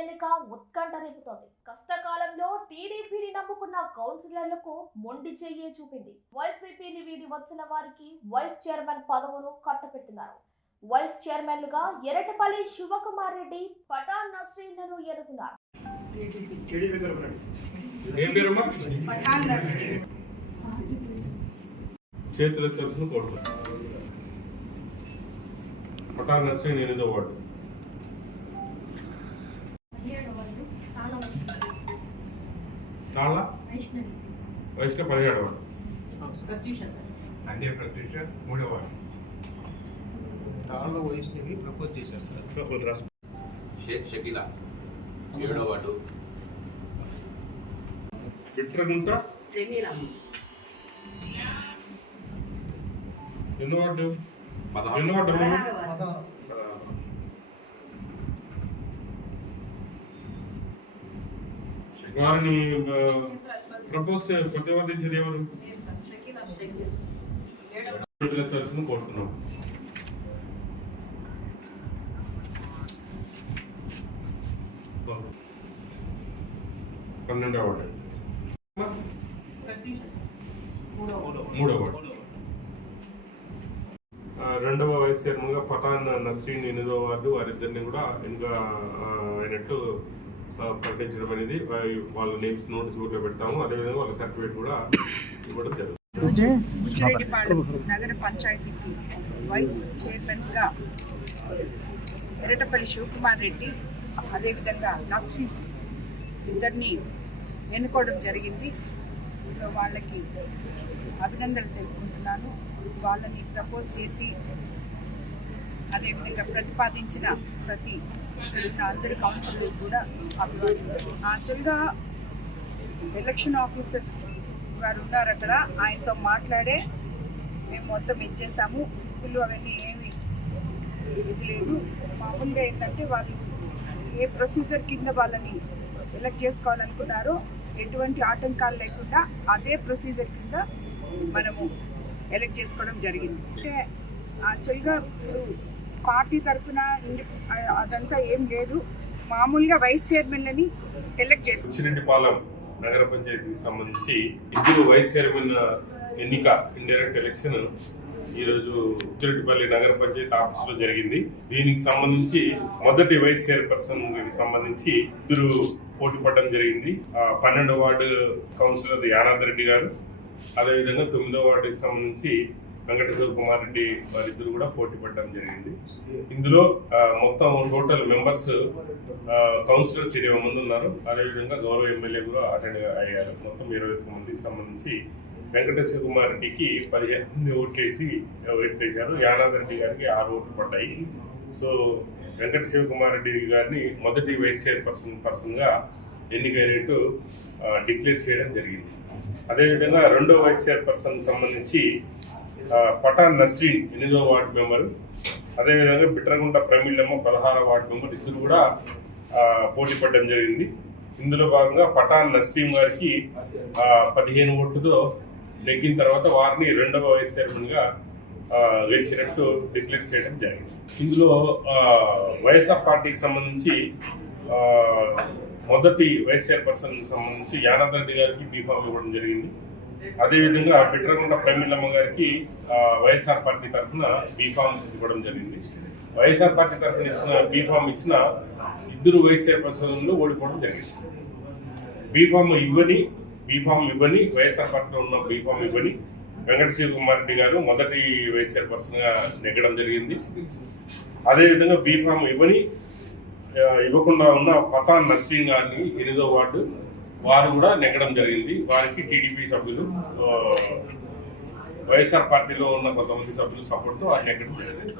ఎన్నిక ఉత్కంఠ రేపుతోంది. కష్టకాలంలో టీడీపీని నమ్ముకున్న కౌన్సిలర్లకు మొండి చెయ్యే చూపింది. వైసీపీని వీడి వచ్చిన వారికి వైస్ చైర్మన్ పదవులు కట్టబెడుతున్నారు. వైస్ చైర్మన్లుగా ఎర్రటపల్లి శివకుమార్ రెడ్డి, పఠాన్ నస్రీన్లను ఎన్నుకున్నారు. చేతులు తెలుసు కోర్టు పఠాన్ నస్రీన్ 8వ వార్డు. వైష్ణవ్ 17వ వార్డు. అందే ప్రత్యూష 3వ వార్డు. తాళ్ళ వైష్ణవి ప్రపోజ్ చేశారు సార్. షేక్ షకీలా 7వ వార్డు. బిట్రగుంట ఎన్నో వార్డు? 16. వారిని ప్రపోజ్ ప్రతిపాదించేది ఎవరు? తెలుసును కోరుతున్నాం. పన్నెండవ వార్డు. 3వ వార్డు. 2వ వైస్ చైర్మన్ గా పఠాన్ నస్రీన్ 8వ వార్డు. వారిద్దరిని కూడా ఇంకా అయినట్టు ప్రకటించడం అనేది వాళ్ళ నేమ్స్ నోటీస్ కూడా పెడతాము. అదేవిధంగా వాళ్ళ సర్టిఫికేట్ కూడా ఇవ్వడం జరుగుతుంది. నగర పంచాయతీకి వైస్ చైర్మన్స్ గా ఎర్రటపల్లి శివకుమార్ రెడ్డి, అదేవిధంగా నస్రీన్ ఇద్దరిని ఎన్నుకోవడం జరిగింది. సో వాళ్ళకి అభినందనలు తెలుపుకుంటున్నాను. వాళ్ళని ప్రపోజ్ చేసి అదేవిధంగా ప్రతిపాదించిన ప్రతి అందరి కౌన్సిలర్ కూడా యాక్చువల్గా ఎలక్షన్ ఆఫీసర్ గారు ఉన్నారు అక్కడ, ఆయనతో మాట్లాడే మేము మొత్తం ఇచ్చేసాము. ఇప్పుడు అవన్నీ ఏమి ఇది లేదు. మామూలుగా ఏంటంటే వాళ్ళు ఏ ప్రొసీజర్ కింద వాళ్ళని ఎలక్ట్ చేసుకోవాలనుకున్నారో ఎటువంటి ఆటంకాలు లేకుండా అదే ప్రొసీజర్ కింద మనము ఎలక్ట్ చేసుకోవడం జరిగింది. అంటే యాక్చువల్గా ఇప్పుడు పార్టీ తరఫున అదంతా ఏం లేదు. మామూలుగా వైస్ చైర్మన్లని ఎలక్ట్ చేసి ఉచ్చిరెడ్డిపాలెం నగర పంచాయతీకి సంబంధించి 2 వైస్ చైర్మన్ ఎన్నిక ఇండైరెక్ట్ ఎలక్షన్ ఈరోజు ఉచ్చిరెడ్డిపల్లి నగర పంచాయతీ ఆఫీసులో జరిగింది. దీనికి సంబంధించి మొదటి వైస్ చైర్పర్సన్ సంబంధించి 2 పోటీ పడడం జరిగింది. 12వ వార్డు కౌన్సిలర్ యానాద్ రెడ్డి గారు, అదేవిధంగా 9వ వార్డుకి సంబంధించి వెంకట శివకుమార్ రెడ్డి వారిద్దరు కూడా పోటీ పడడం జరిగింది. ఇందులో మొత్తం టోటల్ మెంబర్స్ కౌన్సిలర్స్ 20 మంది ఉన్నారు. అదేవిధంగా గౌరవ ఎమ్మెల్యే కూడా అటెండ్ అయ్యారు. మొత్తం 21 మందికి సంబంధించి వెంకట శివకుమార్ రెడ్డికి 15 మంది ఓట్లేశారు. యానాద్ రెడ్డి గారికి 6 ఓట్లు పడ్డాయి. సో వెంకట శివకుమార్ రెడ్డి గారిని మొదటి వైస్ చైర్పర్సన్ గా ఎన్నికైనట్టు డిక్లేర్ చేయడం జరిగింది. అదేవిధంగా 2వ వైస్ చైర్పర్సన్ సంబంధించి పఠాన్ నస్రీన్ 8వ వార్డు మెంబరు, అదేవిధంగా బిట్రగుంట ప్రమీళమ్మ 16వ వార్డు మెంబర్ ఇద్దరు కూడా పోటీ పడడం జరిగింది. ఇందులో భాగంగా పఠాన్ నస్రీన్ గారికి 15 ఓట్లతో నెగ్గిన తర్వాత వారిని 2వ వైస్ చైర్మన్ గా గెలిచినట్టు డిక్లేర్ చేయడం జరిగింది. ఇందులో వైఎస్ఆర్ పార్టీకి సంబంధించి మొదటి వైస్ చైర్పర్సన్ సంబంధించి యానాద్ రెడ్డి గారికి బీఫామ్ ఇవ్వడం జరిగింది. అదేవిధంగా బిట్రగుంట ప్రమీళమ్మ గారికి వైఎస్ఆర్ పార్టీ తరఫున బీఫామ్ ఇవ్వడం జరిగింది. వైఎస్ఆర్ పార్టీ తరఫున ఇచ్చిన బీఫామ్ ఇచ్చిన 2 వైస్ చైర్పర్సన్లు ఓడిపోవడం జరిగింది. బీఫామ్ ఇవ్వని వైఎస్ఆర్ పార్టీలో ఉన్న బీఫామ్ ఇవ్వని వెంకట శివకుమార్ రెడ్డి గారు మొదటి వైస్ చైర్పర్సన్ గా నెగ్గడం జరిగింది. అదేవిధంగా బీఫామ్ ఇవ్వకుండా ఉన్న పఠాన్ నస్రీన్ గారిని 8వ వార్డు వారు కూడా నెగ్గడం జరిగింది. వారికి టీడీపీ సభ్యులు వైఎస్ఆర్ పార్టీలో ఉన్న కొంతమంది సభ్యులు సపోర్ట్తో నెగ్గడం జరిగింది.